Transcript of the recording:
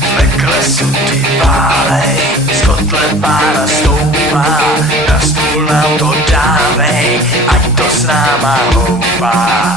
Zvekle sutý válej, z kotle pára stoupá, na stůl nám to dávej, ať to s náma houpá.